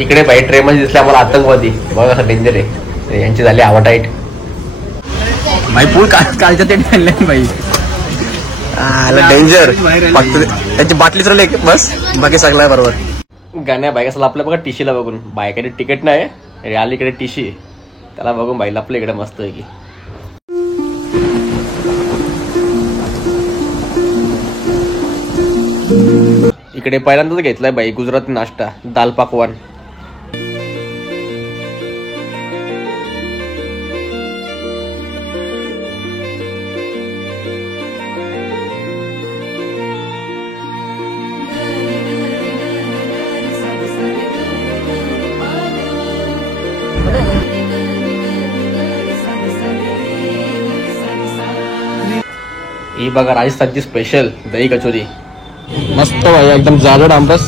इकडे बाई ट्रेन मध्ये दिसले आम्हाला आतंकवादी. बघा कसं डेंजर आहे. यांची झाली आवाटाईट. भाई पूल कालच्या ते ठेवले बाई. डेंजर. फक्त त्याची बाटली चालली बस, बाकी सगळं बरोबर. गाण्या बाईक असं आपल्या बघा टीशीला बघून. बायकडे तिकीट नाही, अलीकडे टीशी. त्याला बघून बाईला आपल्या इकडे मस्त आहे की. इकडे पहिल्यांदाच घेतलाय बाई गुजराती नाश्ता, दाल पकवान. ही बघा राजस्थानची स्पेशल दही कचोरी. मस्त भाई, एकदम जाडोड आंबस.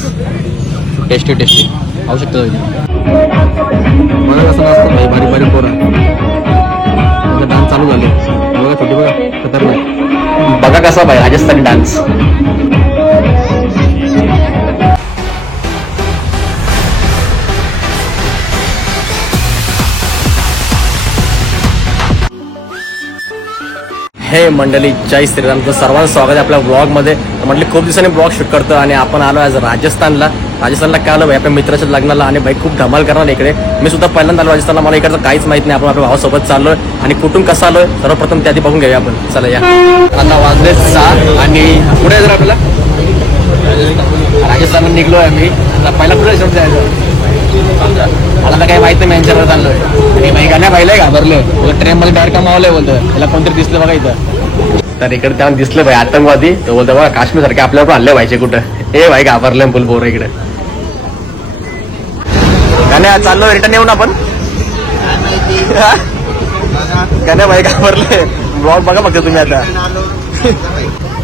टेस्टी टेस्टी खाऊ शकतो. बघा कसं मस्त भाई, बारीक बारीक पोरं. डान्स चालू झाले बघा, छोटी बघा खतरनाक. बघा कसा भाई राजस्थानी डान्स. हे मंडळी, जय श्रीराम. तर सर्वांचं स्वागत आहे आपल्या ब्लॉगमध्ये. म्हटलं खूप दिवसांनी ब्लॉग शूट करतो आणि आपण आलो आज राजस्थानला. काय आलो भाई आपल्या मित्राच्या लग्नाला आणि भाई खूप धमाल करणार इकडे. मी सुद्धा पहिल्यांदा आलो राजस्थानला, मला इकडचं काहीच माहित नाही. आपण आपल्या भावासोबत चाललोय आणि कुठून कसं आलोय सर्वप्रथम त्याआधी बघून घेऊया आपण. चला या. आता वाजले 6 आणि पुढे जर आपल्याला राजस्थानला निघलोय आम्ही. पहिला कुठे जायचं मला तर काही माहित नाही. मी यांच्यावर चाललोय आणि भाई गाण्या पाहिलंय घाबरले. ट्रेन मध्ये डायरेक्ट मावलंय बोलतं. त्याला कोणतरी दिसलं बघा इथं. तर इकडे त्याला दिसलं भाई आतंकवादी. तो बोलतो बघा काश्मीर सारखे आपल्याला पण हल्ले व्हायचे कुठं. हे भाई घाबरले फुल पोरं इकडे. गाण्या चाललोय रिटर्न येऊन आपण. गाण्या भाई घाबरले. ब्लॉग बघा फक्त तुम्ही आता.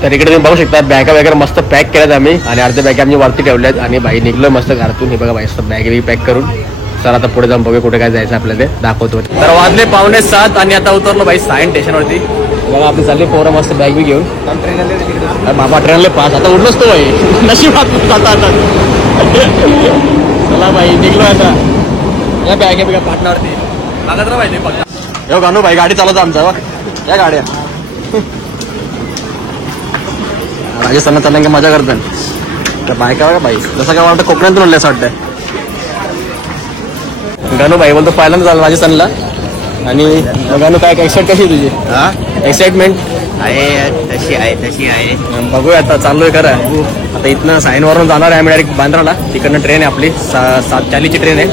तर इकडे तुम्ही बघू शकता बॅगा वगैरे मस्त पॅक केल्यात आम्ही आणि अर्ध्या बॅगा आम्ही वरती ठेवल्यात आणि भाई निघलो मस्त घरातून. हे बघा भाई बॅग पॅक करून. सर आता पुढे जाऊन बघूया कुठे काय जायचं आपल्याला, ते दाखवतो. तर वाजले 6:45 आणि आता उतरलो भाई सायन स्टेशनवरती. बघा आपली चालली पोरं मस्त बॅग बी घेऊन. बाबा ट्रेनला 5 आता उठलोच तो भाई. नशीब आता चला भाई निघलो आता. या बॅग बघा पाटणावरती लागत राहा माहिती फक्त. यो गानू भाई गाडी चालवतो आमचा. या गाड्या राजस्थानात चाललं की मजा करतात. तर बायका बघा भाई जसं काय वाटतं कोकणातून आणलं असं वाटतंय. गानू भाई बोलतो पहिल्यांदा झालं राजस्थानला. आणि गानू काय एक्साइट कशी तुझी एक्साइटमेंट तशी आहे. बघूया आता चाललोय खरं. आता इथनं सायनवरून जाणार आहे आम्ही डायरेक्ट बांद्राला. तिकडनं ट्रेन आहे आपली 7:40ची ट्रेन आहे.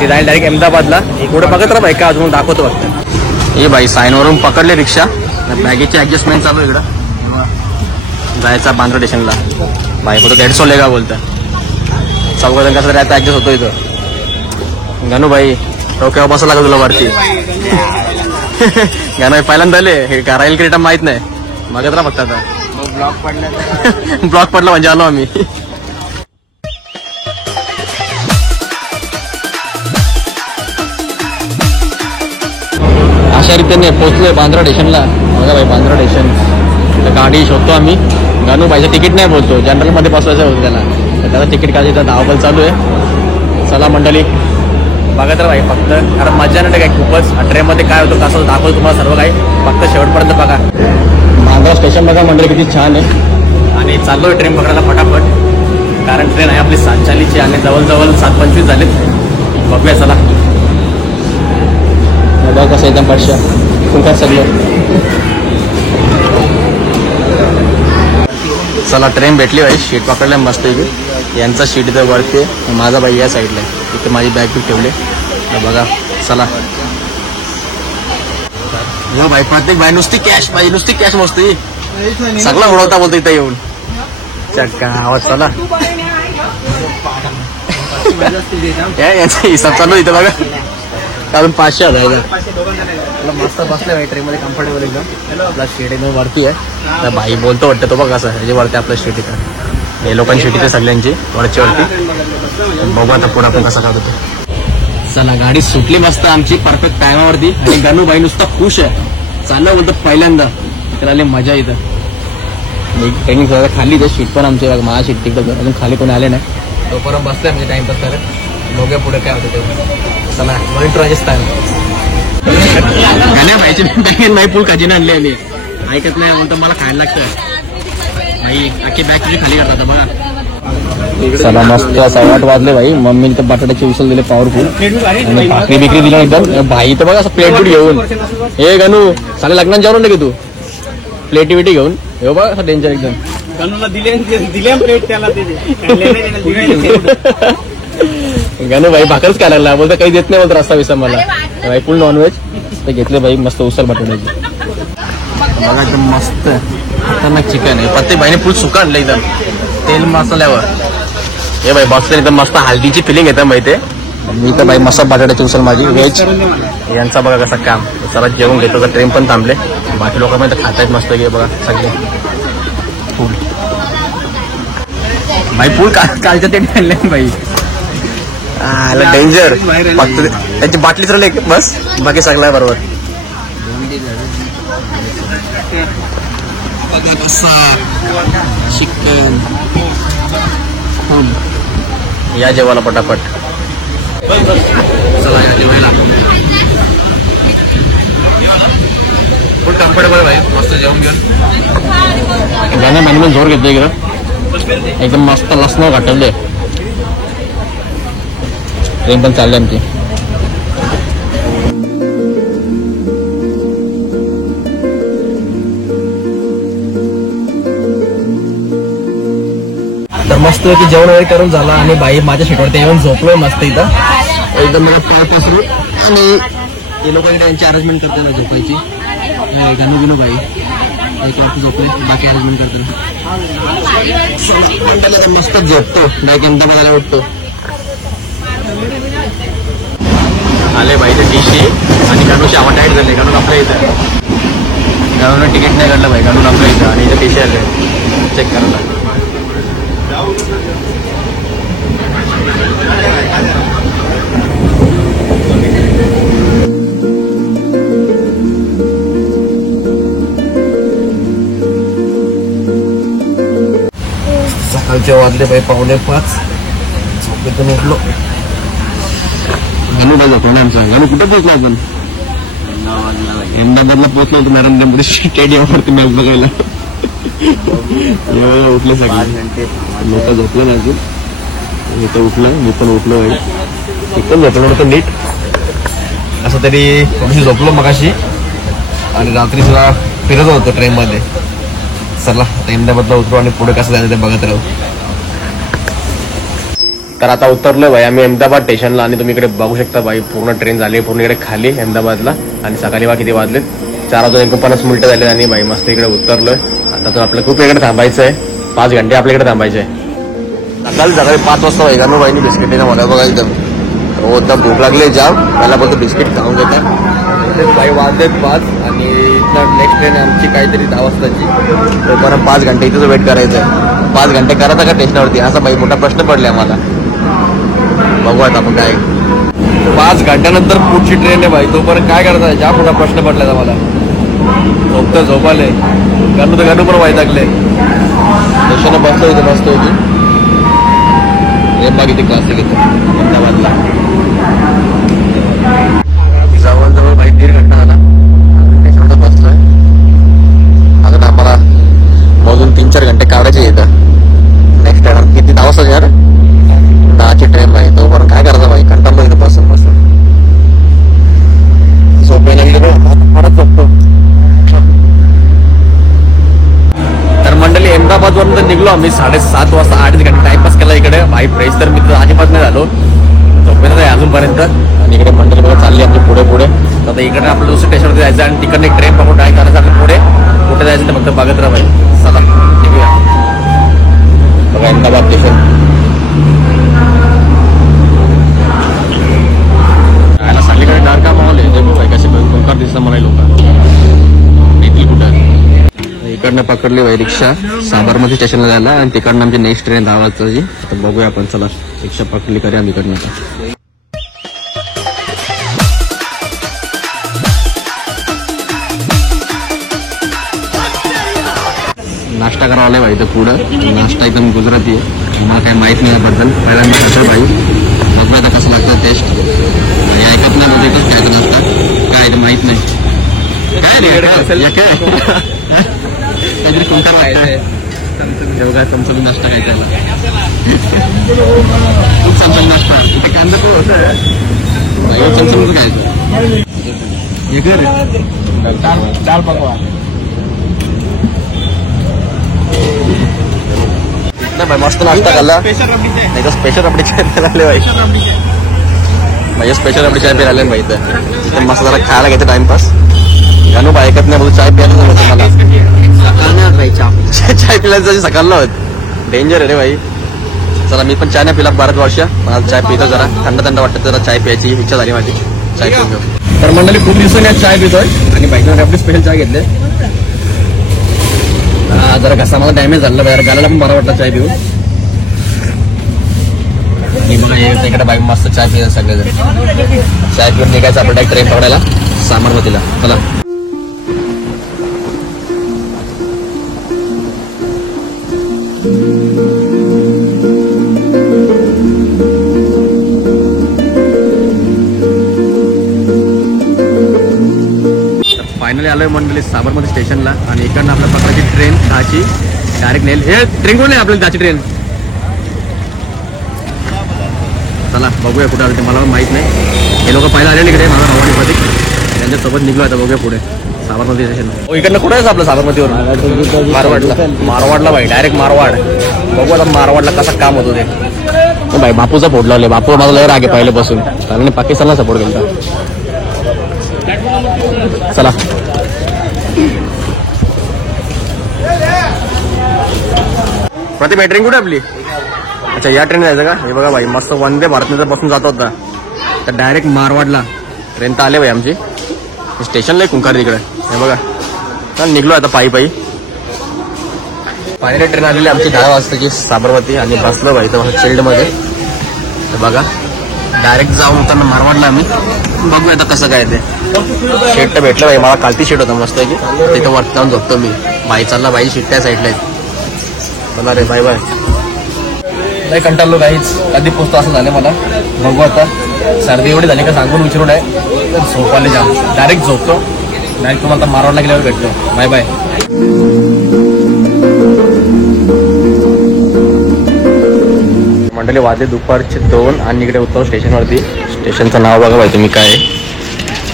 ती जाईल डायरेक्ट अहमदाबादला. पुढे बघत राहा भाई का अजून दाखवतो फक्त. हे भाई सायनवरून पकडले रिक्षा. बॅगेची ऍडजस्टमेंट चालू इकडं. जायचा बांद्रा स्टेशनला. भाई बोलतो 150 लेगा बोलतं. चौघजण कसं राहतं ऍडजस्ट होतो इथं. गानू भाई केव्हा बसा लागत तुला वरती. गाणं पहिल्यांदा आले हे का राहील क्रिएटर माहित नाही. बघत राहा फक्त आता. ब्लॉक पडला म्हणजे आलो आम्ही. अशा रीतीने पोहोचलोय बांद्रा स्टेशनला. बघा भाई बांद्रा स्टेशन. गाडी शोधतो आम्ही. गानू भाईचं तिकीट नाही बोलतो, जनरल मध्ये बसवायचं होतं त्याला. तर त्याला तिकीट काढायचं धावपल चालू आहे. चला मंडळी बघत राहा भाई फक्त, कारण मजा नाही काय खूपच. ट्रेनमध्ये काय होतं कसं दाखवतो तुम्हाला सर्व काही. फक्त शेवटपर्यंत बघा. बांद्रा स्टेशन बघा मंडळी किती छान आहे. आणि चाललोय ट्रेन पकडायला फटाफट, कारण ट्रेन आहे आपली 7:40ची आणि जवळजवळ 7:25 झालेत. बघूया चला. बघा कसं एकदम पडशा तुमच्या सगळं. चला ट्रेन भेटली भाई. शीट पकडल्या मस्त इथे. यांचा शीट इथं वरती आहे, माझा भाई या साईडला आहे. इथे माझी बॅग बी ठेवले. बघा चला. हो भाई प्रत्येक भाई नुसती कॅश भाई, नुसती कॅश मस्ती. सगळं उडवता बोलतो इथं येऊन. चक्का आवाज. चला यांचा हिसाब चालू इथं बघा. अजून 500 हजार मस्त बसले भाई ट्रेन मध्ये कम्फर्टेबल एकदम. आपला शीट एकदम वरती आहे. तर भाई बोलतो वाटतं तो बघा असं ह्याच्या वरती आपलं शीट इथं. हे लोकांची शीट इथे सगळ्यांची वरची वरती. बघू आता पुढे आपण कसं काढतो. चला गाडी सुटली मस्त आमची परफेक्ट टायमावरती. आणि गानू भाई नुसता खुश आहे. चाललं बोलतो पहिल्यांदा. त्याला आली मजा इथं. ट्रेनिंग खाली ते शीट पण आमची माझ्या शीट तिकडं अजून खाली कोणी आले नाही. तोपर्यंत बसले म्हणजे टाइमपास करत. बघूया पुढे काय होतं ते. चला मॉनिटर राजस्थान गाण्या भाईची बॅगेत नाही फुल खाजी आणली आणि ऐकत नाही म्हणतो मला खायला लागतं भाई. अख्खी बॅग तुझी खाली करतात बघा. चला मस्त 8:15 वाजले भाई. मम्मीने तर बटाट्याचे उचल दिले पॉवरफुल आणि भाकरी बिकरी दिली एकदम. भाई तर बघा असं प्लेट बिट घेऊन हे गणू चांगलं लग्नात जेवण की तू प्लेटी बिटी घेऊन हे बघा असं डेंजर एकदम. गणूला दिले प्लेट त्याला गणू भाई भाकरच काय लागला बोलता काही देत नाही बोलतो रस्ता विसा मला. भाई फुल नॉनव्हेज तर घेतले भाई मस्त उसल बटाट्याची. बघा एकदम मस्त खतरनाक चिकन आहे. प्रत्येक भाईने फुल सुका आणलं एकदम तेल मसाल्यावर. हे भाई बॉक्स एकदम मस्त हल्दीची फिलिंग येतं माहिती आहे. मी तर भाई मस्त बटाट्याची उचल माझी व्हेज. यांचा बघा कसं काम. चला जेवण घेतो तर ट्रेन पण थांबले. बाकी लोकांमध्ये तर खातायत मस्त घे बघा सगळे फुल. भाई फुल कालच्या ते ठेवले भाई डेंजर. फक्त त्याची बाटलीच राहिली बस बाकी सगळं बरोबर. बघा कसा चिकन या जेवायला पटापट. चला या जेवायला फुल कम्फर्टेबल भाई मस्त जेवण घेऊन. गाण्या मॅनेजमेंट जोर घेतोय इकडं एकदम मस्त लसणं घाटवले. ट्रेन पण चालली आमची. तर मस्त की जेवण वगैरे करून झालं आणि बाई माझ्या सीटवरती येऊन झोपलोय मस्त इथं एकदम मला पाय पसरून. आणि ते लोकांनी त्यांची अरेंजमेंट करते ना झोपायची. गणू बिनू बाई एक वाजता झोपले बाकी अरेंजमेंट करताना मस्त झोपतो बाईक यंदा मला उठतो. आले बाईचे टीशी आणि गणूची आवा टाईट झाली. गणून आपल्या इथं गणून तिकीट नाही काढलं बाई. गणून आपल्या इथं आणि इथं टीशी आले चेक करायला. सकाळच्या वाजले बाई 4:45. झोपेतून उठलो. गणू बाई झोपलो ना आमचा. गणू कुठे पोहोचलो आपण अहमदाबादला पोहोचलो होतो नरेंद्र मोदी स्टेडियमवरती मॅच बघायला. उठले सगळे लोक झोपलं ना अजून. इथं उठलं मी पण उठलो भाई. एकदम झोपलं नव्हतं नीट असं तरी थोडीशी झोपलो मगाशी आणि रात्री सुद्धा फिरत होतो ट्रेनमध्ये. चला अहमदाबादला उतरू आणि पुढे कसं जायचं ते बघत राहू. तर आता उतरलोय भाई आम्ही अहमदाबाद स्टेशनला आणि तुम्ही इकडे बघू शकता भाई पूर्ण ट्रेन झाली पूर्ण इकडे खाली अहमदाबादला. आणि सकाळी बा किती वाजलेत 4:49 झाले आणि भाई मस्त इकडे उतरलोय. आता तर आपलं खूप इकडे थांबायचं आहे. 5 घंटे आपल्याकडे थांबायचे आहे. सकाळी 5 वाजता भाई गणू बाईनी बिस्किट दिला मला बघा एकदम. हो तर भूक लागली जाम. मला बोलतो बिस्किट खाऊन घेतात. भाई वाजलेत 5 आणि इथं नेक्स्ट ट्रेन आमची काहीतरी 10 वाजताची. तोपर्यंत 5 घंटे इथंच वेट करायचं आहे. 5 घंटे करायचा का स्टेशनवरती असा भाई मोठा प्रश्न पडले आम्हाला. बघू आता आपण काय. 5 घंट्यानंतर पुढची ट्रेन आहे भाई. तोपर्यंत काय करायचं ज्या मोठा प्रश्न पडलाय आम्हाला. झोपतं झोपाले गणू तर गणू पण वैतागले. स्टेशन बसलो इथे मस्त होती. रेपा किती क्लास घेतो अहमदाबादला. जवळजवळ भाई 1.5 घंटा झाला स्टेशनवर बसलोय. अजून आम्हाला मोजून 3-4 घंटे काढायचे येतं. नेक्स्ट टाइम किती 10 वाजता यार 10ची ट्रेन आहे. तो पण काय करायचं भाई कंटाळलो इथं बसून बसून. झोपायला गेलो फारच झोपतो. तर मंडळी अहमदाबाद वरून तर निघलो आम्ही 7:30 वाजता. 8 घंटे टाइमपास केला इकडे भाई. फ्रेश तर मी तर अजिबात नाही झालो. झोपेत आहे अजूनपर्यंत. आणि इकडे मंडळी बघा चालली आमची पुढे पुढे. आता इकडे आपलं दुसऱ्या स्टेशनवरती जायचं आणि तिकडे एक ट्रेन बघून ट्राय करायचं आपल्या पुढे कुठे जायचं ते फक्त बघत राहा भाई. चला निघूया. बघा अहमदाबाद स्टेशन. यायला सगळीकडे डार्क का माहोल आहे. ते भाई कसे भयंकर दिसतं मला लोक येतील कुठं. इकडनं पकडली भाई रिक्षा साबरमती स्टेशनला जायला आणि तिकडनं आमची नेक्स्ट ट्रेन 10 वाजताची. तर बघूया आपण. चला रिक्षा पकडली करूया आम्ही इकडनं आता. नाश्ता करावा भाई तर पुढं. नाश्ता एकदम गुजराती आहे. मला काय माहित नाही याबद्दल, पहिल्यांदा कसं भाई बघू आता कसं लागतं टेस्ट. हे ऐकत नाही बोलतो एकच काय नसतं काय ते माहित नाही काय रे काय काहीतरी कोणता राहायचंय बघा चमचमी नाश्ता काय त्याला खूप चमचमी नाश्ता कांदा तो होता चमचमीच खायचं हे कर दाल पकवान नाही भाई मस्त नाश्ता खाल्ला नाही तर स्पेशल रबडी चाय प्यायला भाई माझ्या स्पेशल रबडी चाय प्यायला भाई इथं मस्त जरा खायला घेते टाइमपास गाणू भाई ऐकत नाही बोलतो चाय प्यायला जमत मला चाय पिल्याचं सकाळला होत डेंजर आहे रे भाई. चला मी पण चाय नाही पिला बराच वर्ष मला चाय पितो जरा थंड थंड वाटतं जरा चाय प्यायची इच्छा झाली माझी चाय पिऊन घेऊ. तर मंडळी खूप दिवसांनी आज चाय पितोय आणि बाईकवर आपली स्पेशल चाय घेतले. जरा घसा मला डॅमेज झाला बाहेर गालाला पण बरा वाटला चाय पिऊन. आणि बघा हे इकडे बाईक मस्त चाय पितात सगळेजण. चाय पिऊन निघायचं आपण डायरेक्ट ट्रेन पकडायला साबरमतीला. चला फायनली आलोय मंडळी साबरमती स्टेशनला आणि इकडनं आपल्या प्रकारची ट्रेन 10ची डायरेक्ट नेल. हे ट्रेन कोण आहे आपल्याला 10ची ट्रेन. चला बघूया कुठे आलं ते मला पण माहित नाही. हे लोक पहिला आलेले इकडे माझा रवानी प्रतीक त्यांच्यासोबत निघलो आता बघूया पुढे साबरमती स्टेशन. इकडनं कुठे आहे आपलं साबरमतीवर मारवाडला भाई डायरेक्ट मारवाड. बघू आता मारवाडला कसा काम होतो ते भाई. बापूचा फोट लावले बापू माझा लय राग आहे पहिल्यापासून कारण पाकिस्तानला सपोर्ट केला. चला प्रति ट्रेन कुठे आपली. अच्छा या ट्रेन जायचं का. हे बघा भाई मस्त वंदे भारत बसून जात होता तर डायरेक्ट मारवाडला ट्रेन तर आले भाई आमची. स्टेशनला कुंकार तिकडे हे बघा. चल निघलो आता पायी पायी. फायनली ट्रेन आलेली आमची 10 वाजताची साबरमती आणि बसलो भाई तर चिल्ड मध्ये. बघा डायरेक्ट जाऊन उतरणार मारवाडला आम्ही. बघूया आता कसं काय ते. शेट तर भेटलं भाई मला कालती शेट होता मस्त की तिथं वरती जाऊन झोपतो मी. बाई चालला बाई शेट त्या साईडला चला रे बाय बाय. नाही कंटाळलो काहीच कधी पोचतो असं झालं मला. बघू आता सर्दी एवढी झाली का सांगून विचारू नाही तर झोपाले जाम डायरेक्ट झोपतो. डायरेक्ट तुम्हाला मारवाडला गेल्यावर भेटतो. Bye bye. मंडळी वाजले दुपारचे 2 आणि इकडे उतरलो स्टेशनवरती. स्टेशनचं नाव बघा भाई तुम्ही काय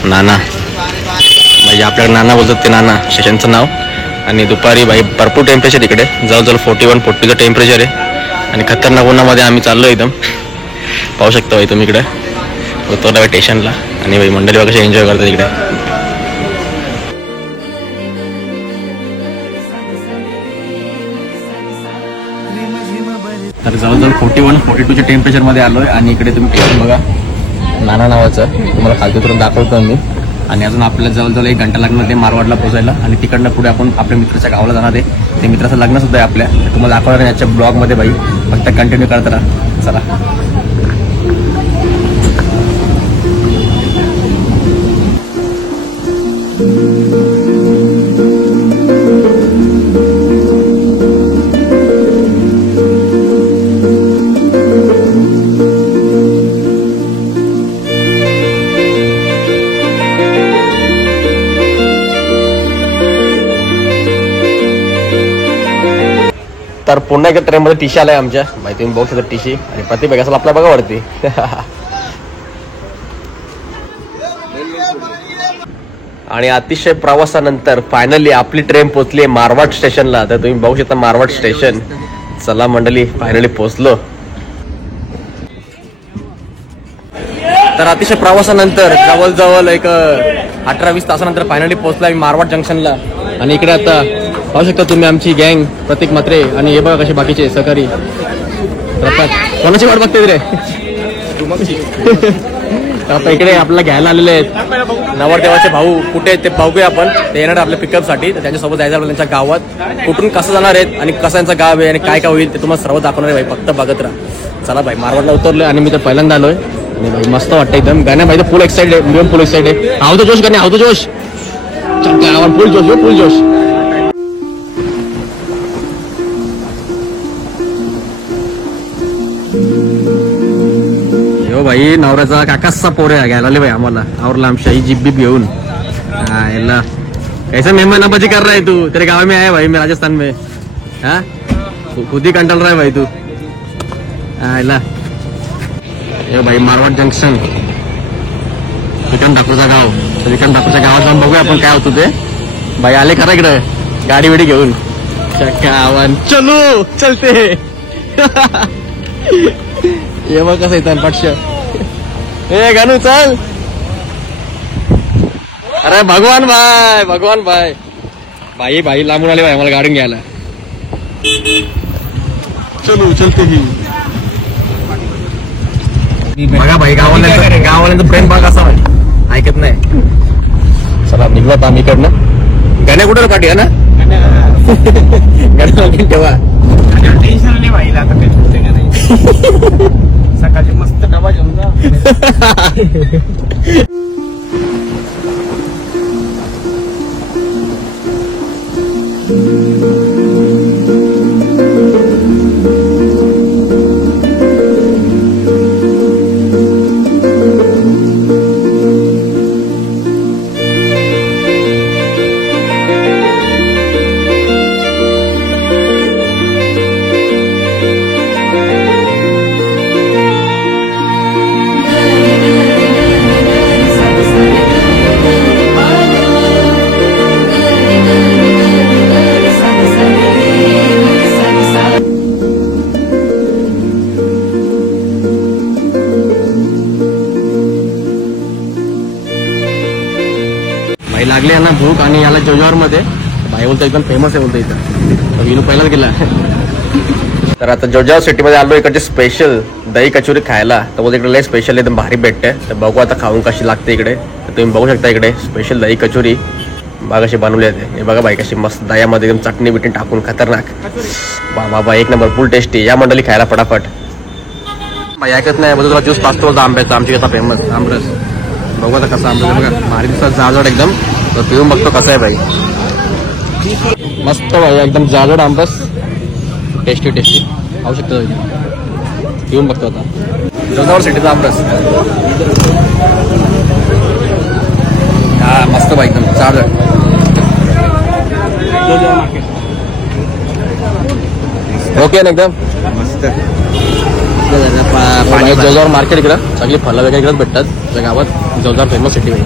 नाना म्हणजे आपल्याकडे नाना बोलतात ते नाना स्टेशनचं नाव. आणि दुपारी भाई भरपूर टेम्परेचर इकडे जवळजवळ 41-42 टेम्परेचर आहे आणि खतरनाक उन्हामध्ये आम्ही चाललो एकदम. पाहू शकता भाई तुम्ही इकडे उतरला भाई स्टेशनला आणि भाई मंडळी वगैरे एन्जॉय करतात इकडे. तर जवळजवळ 41-42 टेम्परेचरमध्ये आलो आहे आणि इकडे तुम्ही स्टेशन बघा नाना नावाचं तुम्हाला खालती करून दाखवतो मी. आणि अजून आपल्याला जवळजवळ 1 घंटा लागणार ते मारवाडला पोहोचायला आणि तिकडनं पुढे आपण आपल्या मित्राच्या गावाला जाणार आहे. ते मित्राचं लग्न सुद्धा आहे आपल्या तुम्हाला दाखवणार आहे याच्या ब्लॉगमध्ये भाई. फक्त कंटिन्यू करत राहा. चला तर पुन्हा एका ट्रेनमध्ये टीशी आलाय आमच्या भाई तुम्ही बघू शकता टीशी आणि प्रति बघा आपल्या बघा वरती. आणि अतिशय प्रवासानंतर फायनली आपली ट्रेन पोहोचली आहे मारवाड स्टेशनला. तर तुम्ही बघू शकता मारवाड स्टेशन. चला मंडळी फायनली पोहोचलो. तर अतिशय प्रवासानंतर जवळजवळ एक 18-20 तासानंतर फायनली पोहोचला मारवाड जंक्शनला. आणि इकडे आता पाहू शकता तुम्ही आमची गँग प्रतीक म्हात्रे आणि हे बघा कसे बाकीचे सहकारी कोणाची वाट बघते रे. आता इकडे आपल्याला घ्यायला आलेले आहेत नवरदेवाचे भाऊ. कुठे आहेत ते बघूया आपण. ते येणार आपल्या पिकअपसाठी तर त्यांच्यासोबत जायचं आपल्याला त्यांच्या गावात. कुठून कसं जाणार आहेत आणि कसं यांचं गाव आहे आणि काय काय होईल ते तुम्हाला सर्व दाखवणार आहे भाई. फक्त बघत राहा. चला भाई मारवाडला उतरलोय आणि मी तर पहिल्यांदा आलोय आणि भाई मस्त वाटतं एकदम. गाण्या भाई फुल एक्साइड आहे मिडियम फुल एक्साइड आहे. आवतो जोश गाणे आवतो जोश फुल जोश फुल जोश. यो भाई नवऱ्याचा काकाचा पोरे घ्यायला आले भाई आम्हाला आवरला आमच्या ही जिप बीप घेऊन याला कैसा मेहमान नवाजी कर रहा है तू तेरे गाँव में आया भाई मैं राजस्थान में हाँ खुद ही कंटल रहा है भाई तू याला ये भाई मारवाड जंक्शन विक्रम ठाकूरचा गाव तर विक्रम ठाकूरच्या गावात जाऊन बघूया आपण काय होतं ते भाई आले खरं इकडे गाडी बिडी घेऊन चकावन चलो चलते ये बघ कसं येतं पक्ष ए गानू चल अरे भगवान भाई भाई भाई लांबून आले भाई मला गाडून घ्यायला चलो चलते ही बघा भाई गावाल्यांचं प्रेम बघा कसा भाई ऐकत नाही चला निघलो आम्ही इकडनं गाण्या कुठं पाठी आहे ना गाण्या ठेवा टेन्शन नाही व्हायला आता काही होते का नाही सकाळची मस्त डबा घेऊन जा लागले यांना भूक आणि याला जोजावर मध्ये भाई बोलतो एकदम फेमस आहे बोलतो इथं विनू पहिलाच गेला तर आता जोजाव सिटीमध्ये आलो इकडचे स्पेशल दही कचोरी खायला तर बोलतो इकडे लय स्पेशल एकदम भारी भेटते तर बघू आता खाऊन कशी लागते इकडे तर तुम्ही बघू शकता इकडे स्पेशल दही कचोरी बघा कशी बनवली जाते हे बघा बाई कशी मस्त दह्यामध्ये एकदम चटणी बिटणी टाकून खतरनाक बाबा एक नंबर फुल टेस्टी या मंडळी खायला फटाफट बाई ऐकत नाही बोलतो तुला ज्यूस पाचतो बोलतो आंब्याचा आमची कसा फेमस आमरस बघू आता कसा आंबा बघा भारी दिसतात जाडजाड एकदम तर पिऊन बघतो कसं आहे भाई मस्त भाई एकदम जाडजाड आंबस टेस्टी खाऊ शकतो पिऊन बघतो आता जोजावर सिटीचा आंबरस हा मस्त भाई एकदम जाडजाड ओके ना एकदम मस्त जोजावर मार्केट इकडं सगळी फळं वगैरे इकडंच भेटतात त्या गावात जोजावर फेमस सिटी भाई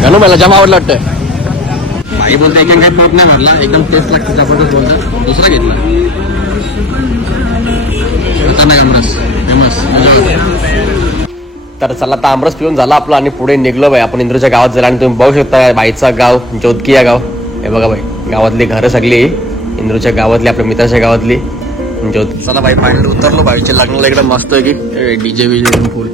घालू मला जाम आवडलं वाटतं भाई बोलतो एक काही पोट नाही भरला एकदम टेस्ट लागते जबरदस्त बोलतात दुसरा घेतला आमरस फेमस तर चला आता आमरस पिऊन झाला आपला आणि पुढे निघलो भाई आपण इंद्रूच्या गावात जायला आणि तुम्ही बघू शकता बाईचा गाव जोतकी या गाव हे बघा भाई गावातली घरं सगळी इंद्रूच्या गावातली आपल्या मित्राच्या गावातली ज्योत चला भाई फायनली उतरलो भाईच्या लग्नाला इकडे मस्त आहे की डीजे विजे फुल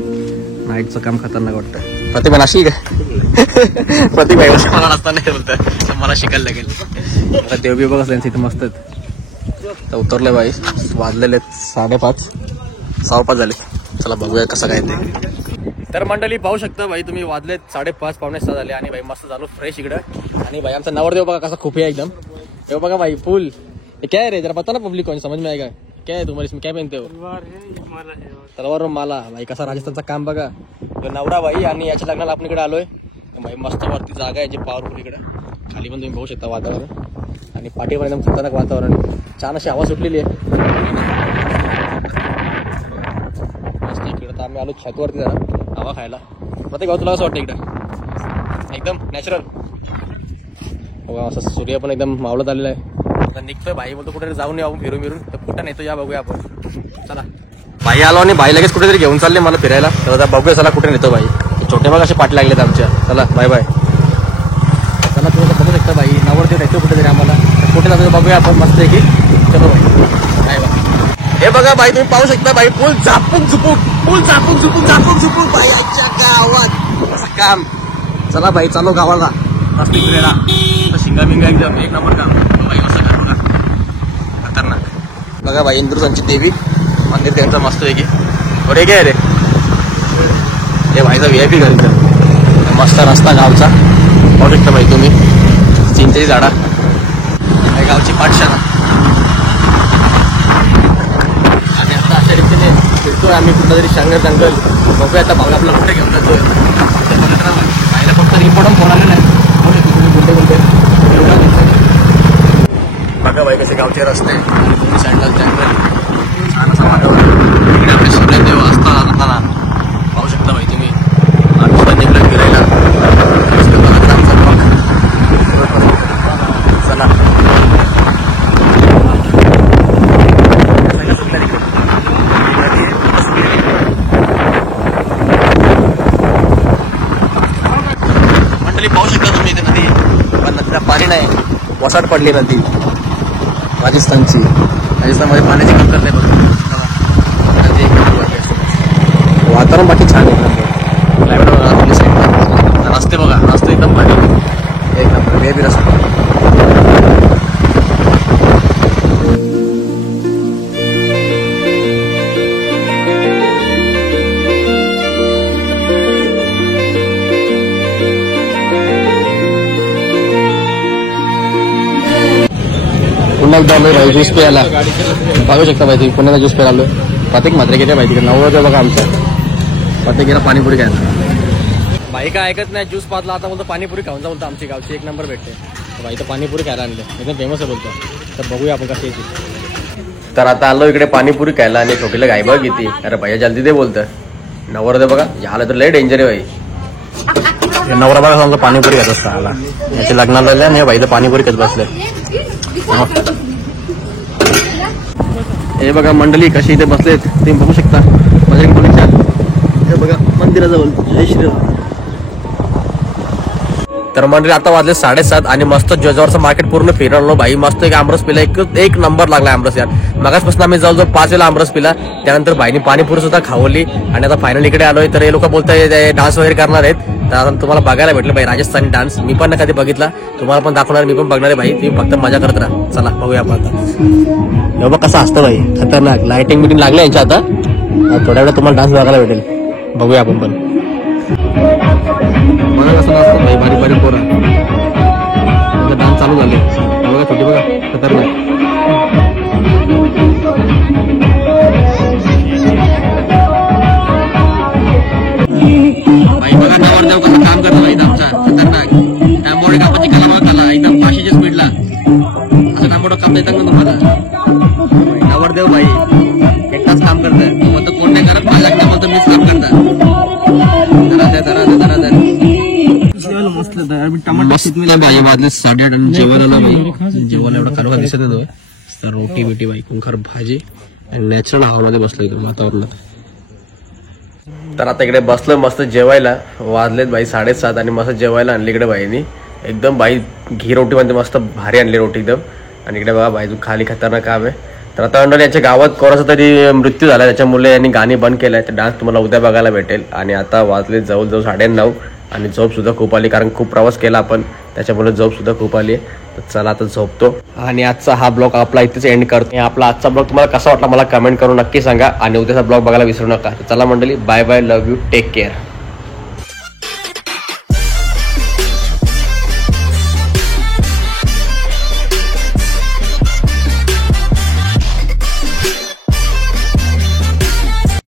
नाईटचं काम खतरनाक वाटतं प्रतिभा नाशिक आहे प्रतिभा मला नसता नाही बोलतं मला शिकायला लागेल आता देवबी बघा त्यांचं इथं मस्त तर उतरले भाई वाजलेले 5:30 6:15 झाले चला बघूया कसं काय ते तर मंडळी पाहू शकता भाई तुम्ही वाजले 5:30 5:45 झाले आणि भाई मस्त झालो फ्रेश इकडं आणि भाई आमचा नवरदेव बघा कसा खूप आहे एकदम हे बघा भाई फुल क्या है रे जरा पता ना पब्लिक कौन समझ में आएगा क्या है तुम्हारे इसमें क्या पहनते हो तलवार और माला भाई कसा राजस्थानचा काम बघा तो नवरा भाई आणि याच्या लग्नाला आपण इकडे आलोय भाई मस्त वरती जागा आहे जी पॉवरफुल इकडे खाली पण तुम्ही बघू शकता वातावरण आणि पाठीवर एकदम खतरनाक वातावरण छान अशी हवा सुटलेली आहे मस्त इकडे तर आम्ही आलो छतवरती जरा हवा खायला प्रत्येक गाव तुला कसं वाटतं इकडं एकदम नॅचरल बघा असं सूर्य पण एकदम मावळत आलेला आहे निघतोय भाई बोलतो कुठे जाऊन येऊ फिरून तर कुठं नेतो या बघूया आपण चला भाई आलो आणि भाई लगेच कुठेतरी घेऊन चालले मला फिरायला तर बघूया चला कुठे नेतो भाई छोटे बघ असे पाठ लागलेत आमच्या चला बाय बाय चला तुम्ही बघू शकता भाई नवरदेव नेतो कुठेतरी आम्हाला कुठे जातो बघूया आपण मस्त आहे की चलो बाय बाय हे बघा भाई तुम्ही पाहू शकता भाई फुल झापूक झुपूक भाई आजच्या गावात असं काम चला भाई चालू गावाला मस्त फिरायला शिंगा बिंगा एकदम एक नंबर काम भाई असं करू ना खतरनाक बघा भाई इंद्रुजांची देवी मंदिर त्यांचं मस्त आहे की बरे काय रे हे भाईचा VIP घर मस्त रस्ता गावचा पाहू शकता भाई तुम्ही चिंचेची झाडा गावची पाठशाला आणि आता अशा रीतीने निघतोय आम्ही कुठला तरी शांगर जंगल. बघूया आता भाऊ आपला कुठे घेऊन जातोय. बाईला फक्त रिपोर्ट फोन आले नाही बघा बाई कसे गावचे रस्ते दोन्ही साईडला जंगल छान असं वातावरण. इकडे आपले सगळे देव असतात ना पाहू शकता बाई तुम्ही. आम्ही निघलं फिरायला चला. मंडळी पाहू शकता तुम्ही इथे नदी, पण नदीला पाणी नाही. वसाट पडली नदी राजस्थानची. राजस्थानमध्ये पाण्याची कमतरता नाही बघा. वातावरण बाकी छान आहे. रस्ते बघा, रस्ते एकदम भारी एक नंबर. बी रस्ता पुण्याला आलोय भाई ज्यूस प्यायला. बघू शकता भाई तुम्ही पुण्याला ज्यूस प्यायला आलोय. प्रत्येक मात्र गेले माहिती का 90 बघा आमच्या. प्रत्येक गेला पाणीपुरी घ्यायला. बाई काय ऐकत नाही. ज्यूस पाजला आता बोलतो पाणीपुरी खाऊन जा बोलतो. आमची गावची एक नंबर भेटते. बाई तर पाणीपुरी खायला आणले एकदम फेमस आहे बोलतो. तर बघूया आपण कशी येते. तर आता आलो इकडे पाणीपुरी खायला आणि छोटीला गाय बघ किती. अरे भैया जल्दी दे बोलतं. नवरा बघा झालं तर लय डेंजर आहे भाई. नवरा बघा समजा पाणीपुरी खात असता आला. याचे लग्नाला झाले आणि बाईला पाणीपुरी खात बसले. हे बघा मंडळी कशी इथे बसलेत तुम्ही बघू शकता. बजरंगबलीच्या हे बघा मंदिराजवळ. जय श्रीराम. तर मंडळी आता वाजले 7:30 आणि मस्त जेजावरचं मार्केट पूर्ण फिरवलो भाई. मस्त एक आमरस पिला. एक नंबर लागला आमरस यार. मगाचपासून आम्ही जवळजवळ 5 वेळा आमरस पिला. त्यानंतर भाईने पाणीपुरी सुद्धा खावली आणि आता फायनल इकडे आलोय. तर हे लोक बोलताय डान्स वगैरे करणार आहेत. तर आता तुम्हाला बघायला भेटलं भाई राजस्थानी डान्स. मी पण कधी बघितला, तुम्हाला पण दाखवणार. मी पण बघणार आहे भाई. तुम्ही फक्त मजा करत राहा. चला बघूया आपण आता. बघ कसं असतं भाई खतरनाक. लाइटिंग बिटिंग लागले यांच्या आता. थोड्या वेळा तुम्हाला डान्स बघायला भेटेल. बघूया आपण पण. बघा कसं नसतं भाई. बारीक बारीक पोरं डान्स चालू झाले. बघा छोटी बघा खतरनाक. भाई बघा नवरदेव कसं काम करतो भाई आमचा खतरनाक. त्यामुळे कापाची कला बघा कला एकदम 500च्या स्पीडला. असं नामोडं काम देतात ना तुम्हाला. नवरदेव भाई एकटाच काम करताय. मग कोण नाही करत. माझ्याकडे मग मीच काम करता. मस्त भाई वाजले 8:30. जेवायला आलो भाई. जेवायला एवढा खरोखर दिसत येतो. तर रोटी बिटी बाई कुंखर भाजी आणि नॅचरल हवामध्ये बसलो इथं वातावरणात. तर आता इकडे बसलो मस्त जेवायला. वाजलेत बाई 7:30 आणि मस्त जेवायला आणली इकडे बाईनी. एकदम बाई घी रोटी म्हणजे मस्त भारी आणली रोटी एकदम. आणि इकडे बघा बाई खाली खतरनाक काम आहे. तर आता मंडळी यांच्या गावात कोणाचा तरी मृत्यू झाला. त्याच्यामुळे यांनी गाणी बंद केलंय. तर डान्स तुम्हाला उद्या बघायला भेटेल. आणि आता वाजले जवळजवळ 9:30 आणि झोप सुद्धा खूप आली. कारण खूप प्रवास केला आपण, त्याच्यामुळे झोप सुद्धा खूप आली. तर चला आता झोपतो. आणि आजचा हा ब्लॉग आपला इथेच एंड करतो. आपला आजचा ब्लॉग तुम्हाला कसा वाटला मला कमेंट करून नक्की सांगा. आणि उद्याचा ब्लॉग बघायला विसरू नका. चला मंडळी bye bye. Love you. Take care.